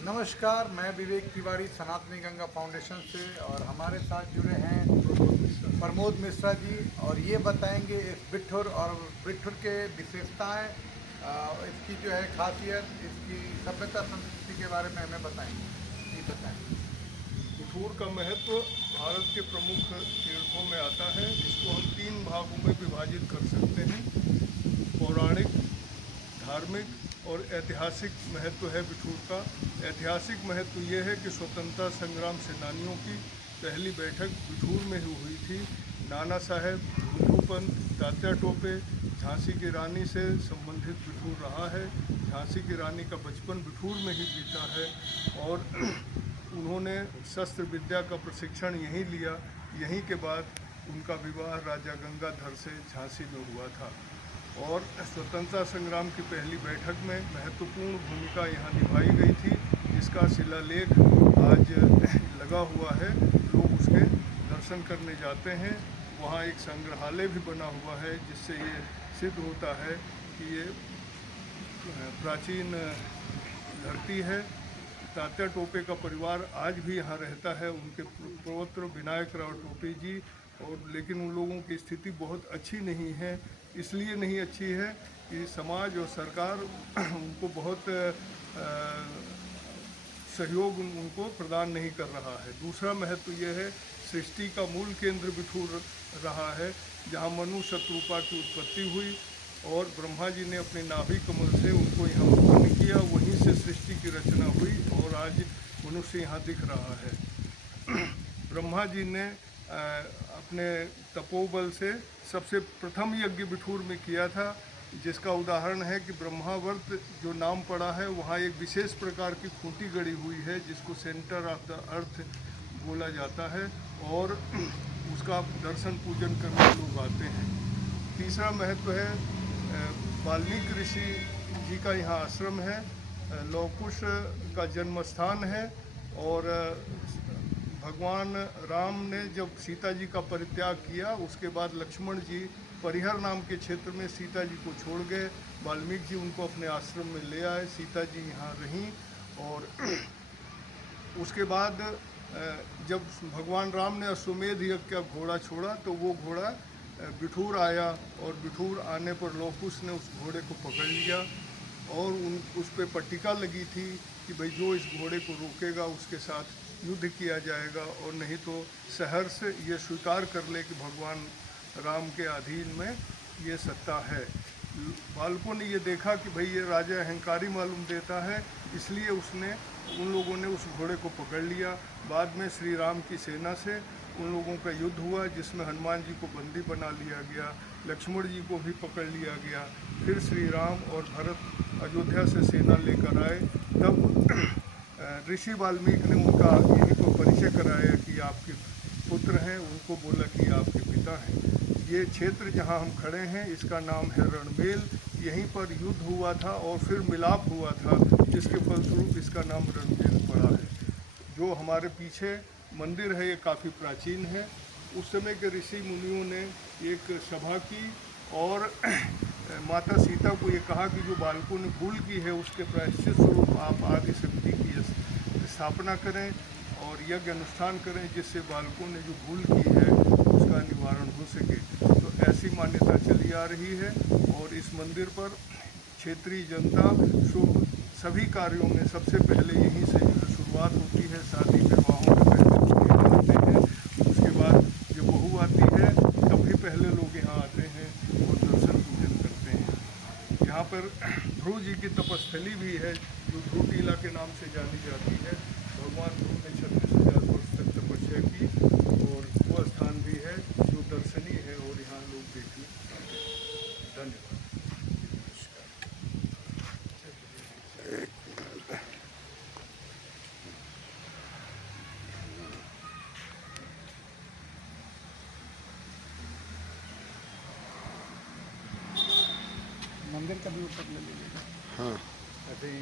नमस्कार, मैं विवेक तिवारी सनातनी गंगा फाउंडेशन से और हमारे साथ जुड़े हैं प्रमोद मिश्रा जी और ये बताएंगे इस बिठुर और बिठुर के विशेषताएं, इसकी जो है खासियत, इसकी सभ्यता संस्कृति के बारे में हमें बताएंगे। जी बताएं। बिठूर का महत्व भारत के प्रमुख तीर्थों में आता है। इसको हम तीन भागों में विभाजित कर सकते हैं। पौराणिक, धार्मिक और ऐतिहासिक महत्व है बिठूर का। ऐतिहासिक महत्व ये है कि स्वतंत्रता संग्राम सेनानियों की पहली बैठक बिठूर में ही हुई थी। नाना साहेब, भूलू पंत, तात्या टोपे, झांसी की रानी से संबंधित बिठूर रहा है। झांसी की रानी का बचपन बिठूर में ही बीता है और उन्होंने शस्त्र विद्या का प्रशिक्षण यहीं लिया। यहीं के बाद उनका विवाह राजा गंगाधर से झांसी में हुआ था और स्वतंत्रता संग्राम की पहली बैठक में महत्वपूर्ण भूमिका यहाँ निभाई गई थी, जिसका शिलालेख आज लगा हुआ है। लोग उसके दर्शन करने जाते हैं। वहाँ एक संग्रहालय भी बना हुआ है, जिससे ये सिद्ध होता है कि ये प्राचीन धरती है। तात्या टोपे का परिवार आज भी यहाँ रहता है, उनके पौत्र विनायक राव टोपे जी। और लेकिन उन लोगों की स्थिति बहुत अच्छी नहीं है। इसलिए नहीं अच्छी है कि समाज और सरकार उनको बहुत सहयोग उनको प्रदान नहीं कर रहा है। दूसरा महत्व यह है, सृष्टि का मूल केंद्र बिठूर रहा है, जहाँ मनु शत्रुपा की उत्पत्ति हुई और ब्रह्मा जी ने अपने नाभि कमल से उनको यहाँ उत्पन्न किया। वहीं से सृष्टि की रचना हुई और आज मनुष्य यहाँ दिख रहा है। ब्रह्मा जी ने अपने तपोबल से सबसे प्रथम यज्ञ बिठूर में किया था, जिसका उदाहरण है कि ब्रह्मावर्त जो नाम पड़ा है, वहाँ एक विशेष प्रकार की खूंटी गड़ी हुई है, जिसको सेंटर ऑफ द अर्थ बोला जाता है और उसका दर्शन पूजन करने लोग आते हैं। तीसरा महत्व है, वाल्मीकि ऋषि जी का यहाँ आश्रम है। लौकुश का जन्म स्थान है और भगवान राम ने जब सीता जी का परित्याग किया, उसके बाद लक्ष्मण जी परिहर नाम के क्षेत्र में सीता जी को छोड़ गए। वाल्मीकि जी उनको अपने आश्रम में ले आए। सीता जी यहाँ रहीं और उसके बाद जब भगवान राम ने अश्वमेध यज्ञ का घोड़ा छोड़ा, तो वो घोड़ा बिठूर आया और बिठूर आने पर लौकुश ने उस घोड़े को पकड़ लिया और उस पर पट्टिका लगी थी कि भाई जो इस घोड़े को रोकेगा उसके साथ युद्ध किया जाएगा, और नहीं तो सहर्ष ये स्वीकार कर ले कि भगवान राम के अधीन में ये सत्ता है। बालकों ने ये देखा कि भाई ये राजा अहंकारी मालूम देता है, इसलिए उसने उन लोगों ने उस घोड़े को पकड़ लिया। बाद में श्री राम की सेना से उन लोगों का युद्ध हुआ, जिसमें हनुमान जी को बंदी बना लिया गया, लक्ष्मण जी को भी पकड़ लिया गया। फिर श्री राम और भरत अयोध्या से सेना लेकर आए। तब ऋषि वाल्मीकि ने उनका यहीं को परिचय कराया कि आपके पुत्र हैं, उनको बोला कि आपके पिता हैं। ये क्षेत्र जहाँ हम खड़े हैं, इसका नाम है रणमेल। यहीं पर युद्ध हुआ था और फिर मिलाप हुआ था, जिसके फलस्वरूप इसका नाम रणमेल पड़ा है। जो हमारे पीछे मंदिर है, ये काफ़ी प्राचीन है। उस समय के ऋषि मुनियों ने एक सभा की और माता सीता को ये कहा कि जो बालकों ने भूल की है, उसके प्रायश्चित स्वरूप आप आदि शक्ति की स्थापना करें और यज्ञ अनुष्ठान करें, जिससे बालकों ने जो भूल की है उसका निवारण हो सके। तो ऐसी मान्यता चली आ रही है और इस मंदिर पर क्षेत्रीय जनता शुभ सभी कार्यों में सबसे पहले यहीं से शुरुआत होती है। शादी विवाहों में पहले लोग यहाँ आते हैं, उसके बाद जब बहू आती है तब भी पहले लोग यहाँ आते हैं और दर्शन पूजन करते हैं। यहाँ पर ध्रुव जी की तपस्थली भी है, जो ध्रुव टीला के नाम से जानी जाती है। भगवान ध्रुव ने 36,000 वर्ष तक तपस्या की और वह स्थान भी है जो दर्शनीय है और यहाँ लोग देखने आते हैं। धन्यवाद। मंदिर का भी ऊपर ले लीजिएगा। हाँ। ऐसे ही